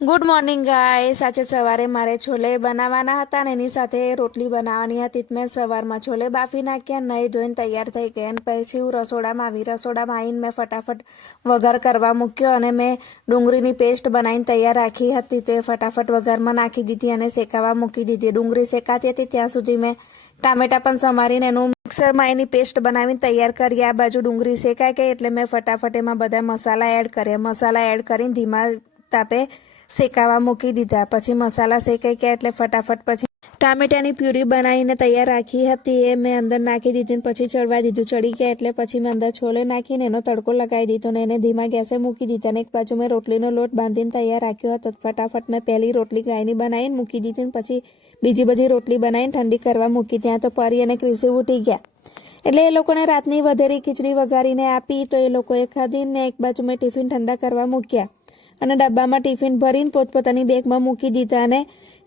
Good morning guys. આજે સવારે મારે છોલે બનાવવાના હતા અને એની સાથે રોટલી બનાવવાની હતી। મેં સવારમાં છોલે બાફી નાખ્યા, નહીં ધોઈને તૈયાર થઈ ગયા અને પછી હું રસોડામાં આવી। રસોડામાં આવીને મેં ફટાફટ વઘાર કરવા મૂક્યો અને મેં ડુંગળીની પેસ્ટ બનાવીને તૈયાર રાખી હતી, તો એ ફટાફટ વઘારમાં નાખી દીધી અને શેકાવા મૂકી દીધી। ડુંગળી શેકાતી હતી ત્યાં સુધી મેં ટામેટા પણ સમારીને એનું મિક્સરમાં એની પેસ્ટ બનાવીને તૈયાર કરી। આ બાજુ ડુંગળી શેકાઈ ગઈ એટલે મેં ફટાફટ એમાં બધા મસાલા એડ કર્યા। મસાલા એડ કરીને ધીમા તાપે શેકાવા મૂકી દીધા। પછી મસાલા શેકાઈ ગયા એટલે ફટાફટ પછી ટામેટાની પ્યુરી બનાવીને તૈયાર રાખી હતી એ મેં અંદર નાખી દીધી, પછી ચડવા દીધું। ચડી ગયા એટલે પછી મેં અંદર છોલે નાખીને એનો તડકો લગાવી દીધો ને એને ધીમા ગેસે મૂકી દીધા। અને એક બાજુ મેં રોટલીનો લોટ બાંધીને તૈયાર રાખ્યો હતો। ફટાફટ મેં પહેલી રોટલી ગાયની બનાવીને મૂકી દીધી, પછી બીજી બધી રોટલી બનાવીને ઠંડી કરવા મૂકી। ત્યાં તો પરી અને ક્રિસી ઉઠી ગયા એટલે એ લોકોને રાતની વધેરી ખીચડી વઘારીને આપી, તો એ લોકોએ ખાધીને એક બાજુ મેં ટિફિન ઠંડા કરવા મૂક્યા અને ડબ્બામાં ટિફિન ભરીને પોતપોતાની બેગમાં મૂકી દીધા। અને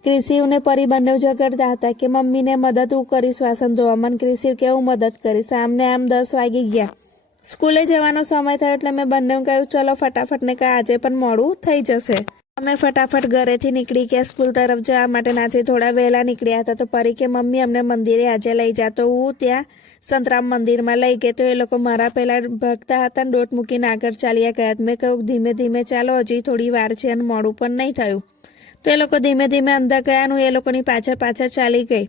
ક્રિસી અને પરી બંને ઝઘડતા હતા કે મમ્મીને મદદ હું કરીશ વાસણ ધોવામાં, ક્રિસી કે હું મદદ કરીશ। આમને આમ 10 વાગી ગયા। સ્કૂલે જવાનો સમય થયો એટલે મેં બંને કહ્યું ચલો ફટાફટ ને આજે પણ મોડું થઈ જશે। અમે ફટાફટ ઘરેથી નીકળી ગયા સ્કૂલ તરફ જવા માટે। આજે થોડા વહેલા નીકળ્યા હતા તો પરી કે મમ્મી અમને મંદિરે આજે લઈ જા, તો હું ત્યાં સંતરામ મંદિરમાં લઈ ગઈ। તો એ લોકો મારા પહેલા ભગતા હતા ને દોટ મૂકીને આગળ ચાલ્યા ગયા। મેં કહ્યું ધીમે ધીમે ચાલો, હજી થોડી વાર છે અને મોડું પણ નહીં થયું। તો એ લોકો ધીમે ધીમે અંદર ગયા અને એ લોકોની પાછળ ચાલી ગઈ।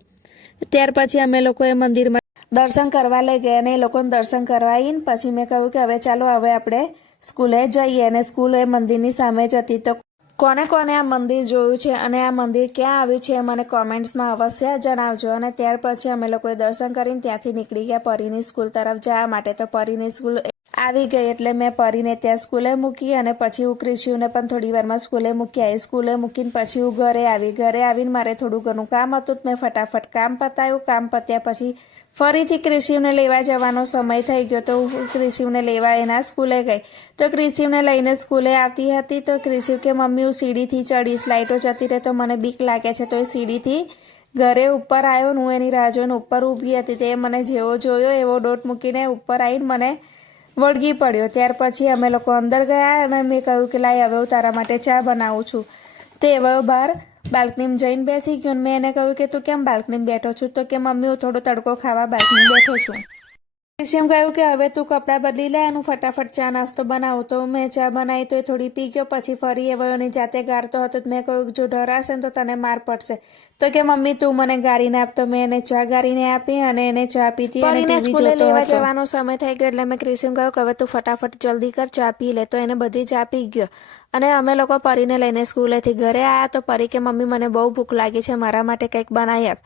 ત્યાર પછી અમે લોકોએ મંદિરમાં દર્શન કરવા લઈ ગયા અને એ લોકોને દર્શન કરવાઈને પછી મેં કહ્યું કે હવે ચાલો હવે આપણે સ્કૂલે જઈએ। અને સ્કૂલ એ મંદિરની સામે જ હતી। તો કોને કોને આ મંદિર જોયું છે અને આ મંદિર ક્યાં આવ્યું છે મને કોમેન્ટ્સમાં અવશ્ય જણાવજો। અને ત્યાર પછી અમે લોકોએ દર્શન કરીને ત્યાંથી નીકળી ગયા પરીની સ્કૂલ તરફ જવા માટે। તો પરીની સ્કૂલ આવી ગઈ એટલે મેં પરીને ત્યાં સ્કૂલે મૂકી અને પછી હું ક્રિશીને પણ થોડી વારમાં સ્કૂલે મૂકી આવી। સ્કૂલે મૂકીને પછી હું ઘરે આવી। ઘરે આવીને મારે થોડું ઘણું કામ હતું, મેં ફટાફટ કામ પતાવ્યું। કામ પત્યા પછી ફરીથી ક્રિશીને લેવા જવાનો સમય થઈ ગયો, તો હું ક્રિશીને લેવા એના સ્કૂલે ગઈ। તો ક્રિશીને લઈને સ્કૂલે આવતી હતી તો ક્રિશી કે મમ્મી હું સીડીથી ચડીશ, લાઇટો જતી રહે તો મને બીક લાગે છે। તો એ સીડીથી ઘરે ઉપર આવ્યો ને હું એની રાહ જોઈને ઉપર ઊભી હતી। તે મને જેવો જોયો એવો દોટ મૂકીને ઉપર આવીને મને વળગી પડ્યો। ત્યાર પછી અમે લોકો અંદર ગયા અને મેં કહ્યું કે લાય હવે હું તારા માટે ચા બનાવું છું। તો હવે બહાર બાલ્કનીમાં જઈને બેસી ગયો અને મેં એને કહ્યું કે તું કેમ બાલ્કનીમાં બેઠો છું? તો કે મમ્મી હું થોડો તડકો ખાવા બાલ્કનીમાં બેઠો છું। ક્રિશીએ કહ્યું કે હવે તું કપડાં બદલી લે અને ફટાફટ ચા નાસ્તો બનાવું। તો મેં ચા બનાવી તો એ થોડી પી ગયો, પછી ફરી હવે એની જાતે ગારતો હતો। મેં કહ્યું જો ડરાશે ને તો તને માર પડશે। તો કે મમ્મી તું મને ગારીને આપ। તો મેં એને ચા ગારીને આપી અને એને ચા પીતી અને ટીવી જોતો હતો। લેવા જવાનો સમય થઈ ગયો એટલે મેં ક્રિશીને કહ્યું કે હવે તું ફટાફટ જલ્દી કર, ચા પી લે। તો એને બધી ચા પી ગયો અને અમે લોકો પરીને લઈને સ્કૂલેથી ઘરે આવ્યા। તો પરી કે મમ્મી મને બહુ ભૂખ લાગી છે, મારા માટે કંઈક બનાવી આપ।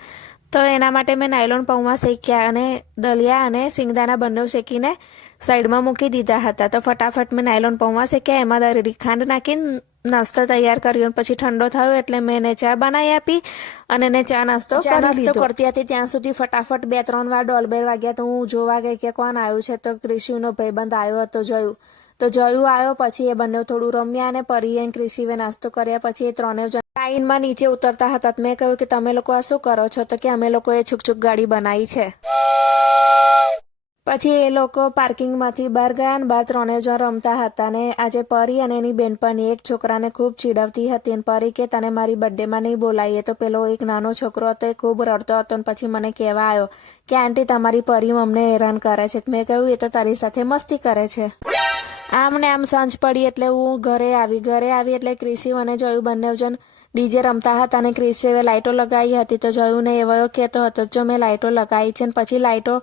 તો એના માટે મેં નાયલોન પૌવા શેક્યા અને દલિયા અને સિંગદાણા બંને શેકીને સાઈડમાં મૂકી દીધા હતા। તો ફટાફટ મેં નાયલોન પૌવા શેક્યા, એમાં ખાંડ નાખીને નાસ્તો તૈયાર કર્યો। પછી ઠંડો થયો એટલે મેં એને ચા બનાવી આપી અને એને ચા નાસ્તો કરતી હતી ત્યાં સુધી ફટાફટ 2-3 વાર ડોલબેલ વાગ્યા। તો હું જોવા ગઈ કે કોણ આવ્યું છે, તો ક્રિશીનો ભાઈબંધ આવ્યો હતો જયું। તો જયું આવ્યો પછી એ બંને થોડું રમ્યા અને પરી અને ક્રિશીએ નાસ્તો કર્યા। પછી એ ત્રણેય જણ લાઈનમાં નીચે ઉતરતા હતા। મેં કહ્યું કે તમે લોકો આ શું કરો છો? તો કે અમે લોકોએ છુક ગાડી બનાવી છે। પછી એ લોકો પાર્કિંગમાંથી બહાર ગયા અને બહાર ત્રણેય જણ રમતા હતા। અને આજે પરી અને એની બેનપણી એક છોકરાને ખૂબ ચીડવતી હતી અને પરી કે તને મારી બર્થડેમાં નહીં બોલાવીએ। તો પેલો એક નાનો છોકરો હતો એ ખૂબ રડતો હતો અને પછી મને કહેવા આવ્યો કે આંટી તમારી પરી અમને હેરાન કરે છે। મેં કહ્યું એ તો તારી સાથે મસ્તી કરે છે। આમ ને આમ સાંજ પડી એટલે હું ઘરે આવી એટલે ક્રિશી અને જોયું બંને જણ ડીજે રમતા હતા અને ક્રિશીએ લાઇટો લગાવી હતી। તો જોયુંને એવો કહેતો હતો જો મેં લાઇટો લગાવી છે, ને પછી લાઇટો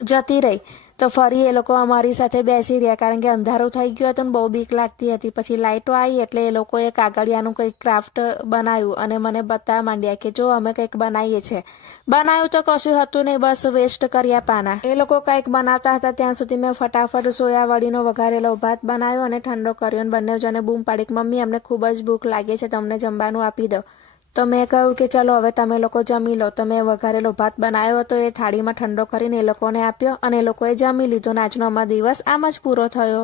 જતી રહી તો ફરી એ લોકો અમારી સાથે બેસી રહ્યા કારણ કે અંધારું થઈ ગયું હતું ને બહુ બીક લાગતી હતી। પછી લાઇટો આવી એટલે એ લોકોએ કાગળિયાનું કંઈક ક્રાફ્ટ બનાવ્યું અને મને બતાવવા માંડ્યા કે જો અમે કંઈક બનાવીએ છીએ। બનાવ્યું તો કશું હતું નહીં, બસ વેસ્ટ કર્યા પાના। એ લોકો કંઈક બનાવતા હતા ત્યાં સુધી મેં ફટાફટ સોયાવડીનો વઘારેલો ભાત બનાવ્યો અને ઠંડો કર્યો અને બંને જણે બૂમ પાડી કે મમ્મી અમને ખૂબ જ ભૂખ લાગે છે, તમને જમવાનું આપી દો। તો મેં કહ્યું કે ચલો હવે તમે લોકો જમી લો। તો મેં વઘારેલો ભાત બનાવ્યો હતો એ થાળીમાં ઠંડો કરીને એ લોકોને આપ્યો અને એ લોકોએ જમી લીધો। આજનો અમારો દિવસ આમ જ પૂરો થયો।